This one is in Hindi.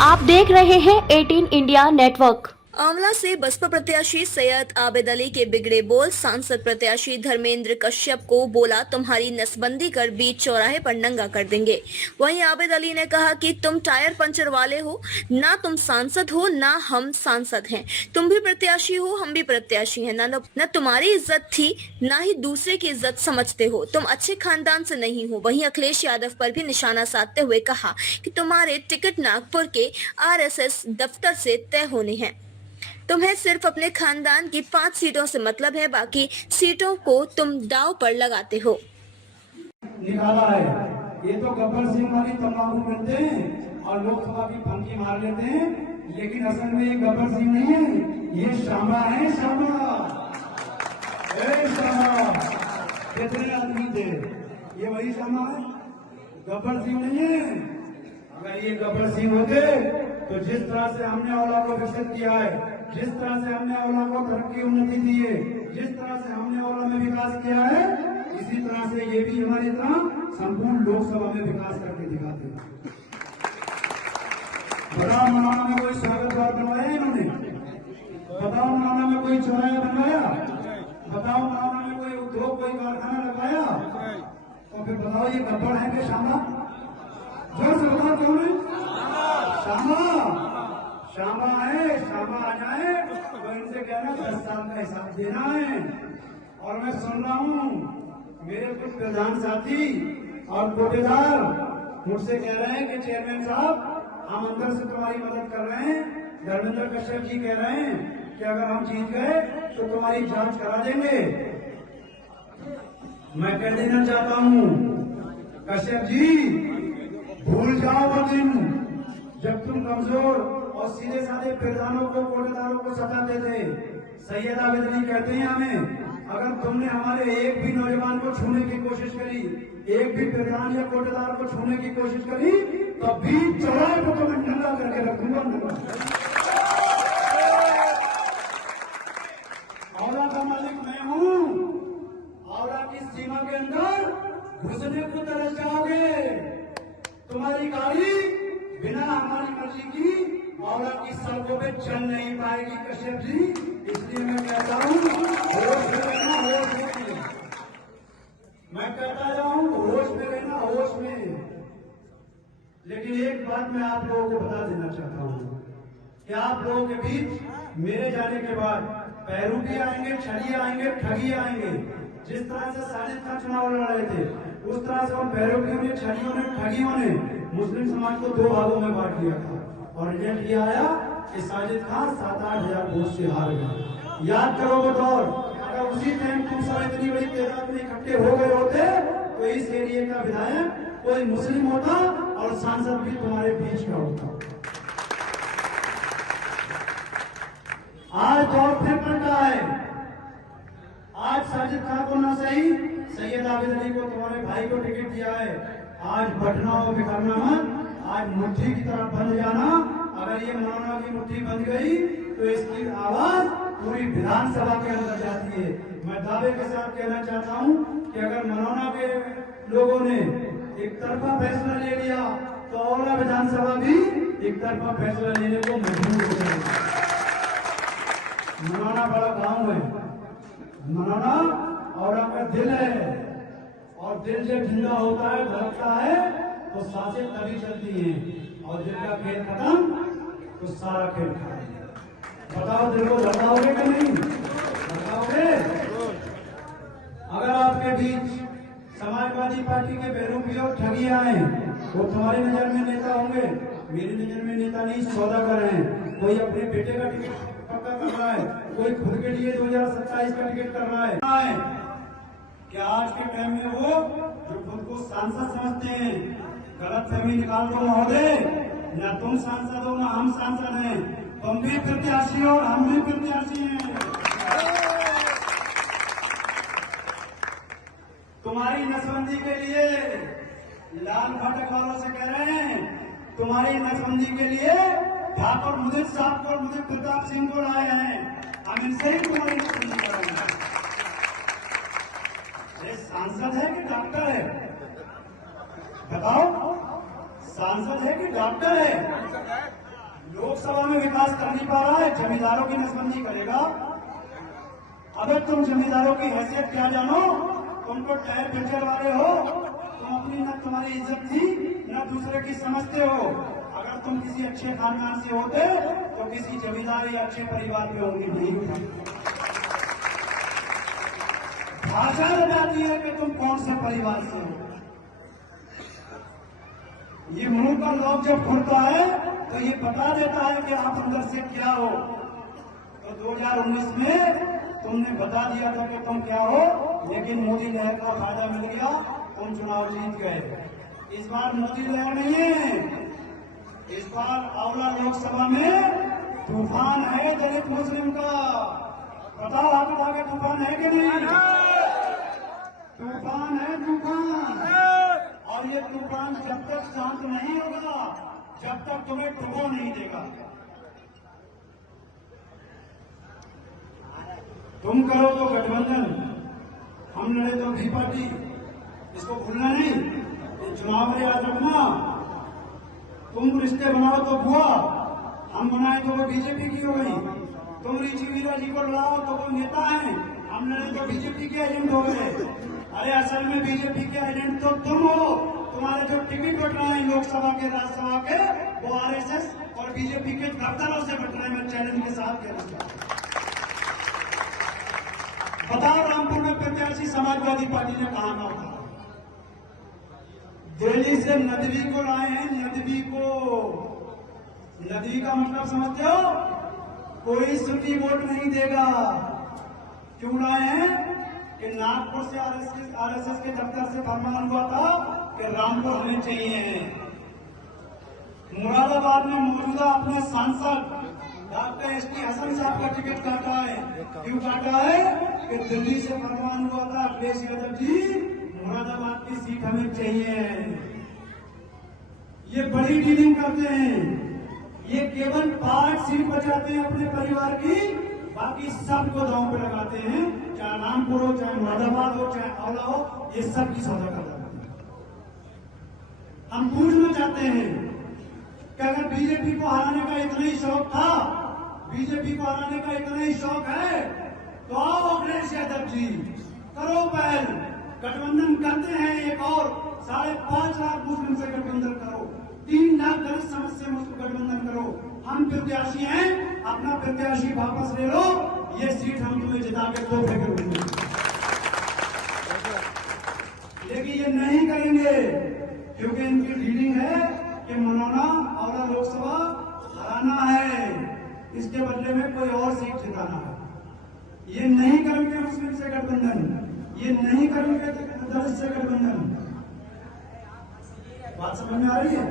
आप देख रहे हैं 18 इंडिया नेटवर्क। आंवला से बसपा प्रत्याशी सैयद आबिद अली के बिगड़े बोल। सांसद प्रत्याशी धर्मेंद्र कश्यप को बोला, तुम्हारी नसबंदी कर बीच चौराहे पर नंगा कर देंगे। वहीं आबिद अली ने कहा कि तुम टायर पंचर वाले हो, ना तुम सांसद हो ना हम सांसद हैं। तुम भी प्रत्याशी हो, हम भी प्रत्याशी हैं। न तुम्हारी इज्जत थी, ना ही दूसरे की इज्जत समझते हो। तुम अच्छे खानदान से नहीं हो। वहीं अखिलेश यादव पर भी निशाना साधते हुए कहा कि तुम्हारे टिकट नागपुर के RSS दफ्तर से तय होने हैं। तुम्हें सिर्फ अपने खानदान की 5 सीटों से मतलब है, बाकी सीटों को तुम दांव पर लगाते हो। निकाला है ये तो गब्बर सिंह वाली तंबाकू मिलते हैं और लोकसभा की फंकी मार लेते हैं, लेकिन असल में ये गब्बर सिंह नहीं है, ये शामा है। शामा कितने आदमी थे, ये वही शामा है, गब्बर सिंह नहीं है। अगर ये गब्बर सिंह होते तो जिस तरह से हमने औला को विकसित किया है, जिस तरह से हमने औला को तरक्की उन्नति दी है, जिस तरह से हमने औला में विकास किया है, इसी तरह से ये भी हमारी तरह संपूर्ण लोकसभा में विकास करके दिखाते हैं। बताओ मनाना में कोई स्वागत द्वार बनवाया इन्होंने? बताओ मनाना में कोई चौराहा बनवाया? बताओ मनाना में कोई उद्योग, कोई कारखाना लगाया? तो फिर बताओ ये गब्बर है कि शामा? जो सरकार क्यों है? शामा है। शामा आ जाए तो इनसे कहना 10 साल का हिसाब देना है। और मैं सुन रहा हूँ मेरे कुछ प्रधान साथी और कोटेदार मुझसे कह रहे हैं कि चेयरमैन साहब, हम अंदर से तुम्हारी मदद कर रहे हैं। धर्मेंद्र कश्यप जी कह रहे हैं कि अगर हम जीत गए तो तुम्हारी जांच करा देंगे। मैं कह देना चाहता हूँ कश्यप जी, भूल जाओ वो दिन जब तुम कमजोर और सीधे साधे प्रधानों को, कोटेदारों को सताते थे। सैयद आबिद अली कहते हैं हमें, अगर तुमने हमारे एक भी नौजवान को छूने की कोशिश करी, एक भी प्रधान या कोटेदार को छूने की कोशिश करी, तो बीच चौराहे को तो मैं नंगा करके रखूंगा। औला का मालिक मैं हूँ। औला की सीमा के अंदर घुसने को तरस जाओगे। तुम्हारी गाड़ी बिना हमारी मर्जी की औला की सड़कों पे चल नहीं पाएगी कश्यप जी। इसलिए मैं कहता हूँ होश में रहना, होश में। मैं कहता जाऊँ होश में रहना, होश में। लेकिन एक बात मैं आप लोगों को बता देना चाहता हूँ कि आप लोगों के बीच मेरे जाने के बाद पैरूपी आएंगे, छड़ी आएंगे, ठगी आएंगे। जिस तरह से साजिद खान चुनाव लड़ रहे थे, उस तरह से उन पैरूपियों ने, छड़ियों ने, ठगियों ने मुस्लिम समाज को 2 भागों में बांट दिया था। और रिजल्ट ये आया कि साजिद खान 7-8 हजार वोट से हार गया। याद करो वो दौर, अगर उसी टाइम तुम सब इतनी बड़ी तादाद में इकट्ठे हो गए होते तो इस एरिया का विधायक कोई मुस्लिम होता और सांसद भी तुम्हारे बीच का होता। आज दौर फिर पलटा है। आज साजिद खान को ना सही, सैयद आबिद अली को, तुम्हारे भाई को टिकट दिया है। आज बटना और बिखरना मत, आज मुट्ठी की तरफ बंध जाना। अगर ये मनोरमा की मुट्ठी बंध गई तो इसकी आवाज पूरी विधानसभा के अंदर जाती है। मैं दावे के साथ कहना चाहता हूं कि अगर मनोरमा के लोगों ने एक तरफा फैसला ले लिया तो औला विधानसभा भी एक तरफा फैसला लेने को मजबूर हो जाएगी। मनोरमा बड़ा गांव है, मनोरमा औला का दिल है, और दिल जब जिंदा होता है, धड़कता है, तो सांसें तभी चलती हैं। और दिल का खेल खत्म तो सारा खेल खत्म। बताओ दिल को धड़काओगे कि नहीं? धड़काओगे? अगर आपके बीच समाजवादी पार्टी के बेरूपी और ठगी आए, वो तुम्हारी नजर में नेता होंगे, मेरी नजर में नेता नहीं, सौदा कर रहे हैं। कोई अपने बेटे का टिकट पक्का कर रहा है, कोई खुद के लिए 2027 का टिकट कर रहा है। कि आज के टाइम में वो जो खुद को सांसद समझते हैं, गलत फहमी निकाल दो महोदय, न तुम सांसद हो न हम सांसद हैं। तुम भी प्रत्याशी हो और हम भी प्रत्याशी हैं। तुम्हारी नसबंदी के लिए लाल फाटक वालों से कह रहे हैं, तुम्हारी नसबंदी के लिए ठाकुर मुदित साहब को, मुदित प्रताप सिंह को लाए हैं। हम इनसे ही तुम्हारी नसबंदी कर रहे हैं। सांसद है कि डॉक्टर है? बताओ, सांसद है कि डॉक्टर है? लोकसभा में विकास कर नहीं पा रहा है, जमींदारों की नसबंदी करेगा। अगर तुम जमींदारों की हैसियत क्या जानो, तुम तो टायर पंचर वाले हो, तुम अपनी न तुम्हारी इज्जत थी न दूसरे की समझते हो। अगर तुम किसी अच्छे खानदान से होते तो किसी जमींदार या अच्छे परिवार में होंगे नहीं होते। भाषा बताती है कि तुम कौन से परिवार से हो। ये मुंह का लॉक जब खुलता है तो ये बता देता है कि आप अंदर से क्या हो। तो 2019 में तुमने बता दिया था कि तुम क्या हो, लेकिन मोदी लहर का फायदा मिल गया, तुम चुनाव जीत गए। इस बार मोदी लहर नहीं है, इस बार आंवला लोकसभा में तूफान है दलित मुस्लिम का। बताओ हाथ उठा के तूफान है कि नहीं? तूफान है, तूफान। और ये तूफान जब तक शांत नहीं होगा, जब तक तुम्हें डुबो नहीं देगा। तुम करो तो गठबंधन, हम लड़े तो भी पार्टी, इसको भूलना नहीं। ये चुनाव में याद रखना। तुम रिश्ते बनाओ तो बुआ, हम बनाए तो वो बीजेपी की हो गई। तुम रीची वीरा जी को लड़ाओ तो वो नेता है, हम लड़े तो बीजेपी के एजेंट हो गए। अरे असल में बीजेपी के एजेंट तो तुम हो। तुम्हारे जो टिकट बट रहे हैं लोकसभा के, राज्यसभा के, वो आरएसएस और बीजेपी के दफ्तरों से बट रहे हैं। मैं चैलेंज के साथ कहना चाहता हूं। बताओ रामपुर में प्रत्याशी समाजवादी पार्टी ने कहा था? दिल्ली से नदवी को लाए हैं, नदवी को। नदवी का मतलब समझते हो? कोई सुन्नी वोट नहीं देगा। क्यों लाए हैं? कि नागपुर से आरएसएस के दफ्तर से फरमान हुआ था कि रामपुर होने चाहिए। मुरादाबाद में मौजूदा अपने सांसद डॉक्टर एसटी हसन साहब का टिकट काटा है। क्यों काटा है? कि दिल्ली से फरमान हुआ था, अखिलेश यादव जी मुरादाबाद की सीट हमें चाहिए। ये बड़ी डीलिंग करते हैं। ये केवल 5 सीट बचाते हैं अपने परिवार की, बाकी सबको दांव पे लगाते हैं। चाहे रामपुर हो, चाहे मुरादाबाद हो, चाहे आंवला हो, ये सब की सौदा करते हैं। हम पूछना चाहते हैं कि अगर बीजेपी को हराने का इतना ही शौक था, बीजेपी को हराने का इतना ही शौक है, तो आओ अखिलेश यादव जी, करो पहल, गठबंधन करते हैं। एक और 5.5 लाख मुस्लिम से गठबंधन करो, 3 लाख दलित समाज से गठबंधन करो। हम प्रत्याशी हैं, अपना प्रत्याशी वापस ले लो, ये सीट हम तुम्हें जिता के तोहफे करेंगे। लेकिन ये नहीं करेंगे क्योंकि इनकी डीलिंग है कि मनोना आंवला लोकसभा हराना है, इसके बदले में कोई और सीट जिताना है। ये नहीं करेंगे मुस्लिम से गठबंधन, ये नहीं करेंगे दलित से गठबंधन। बात समझ में आ रही है?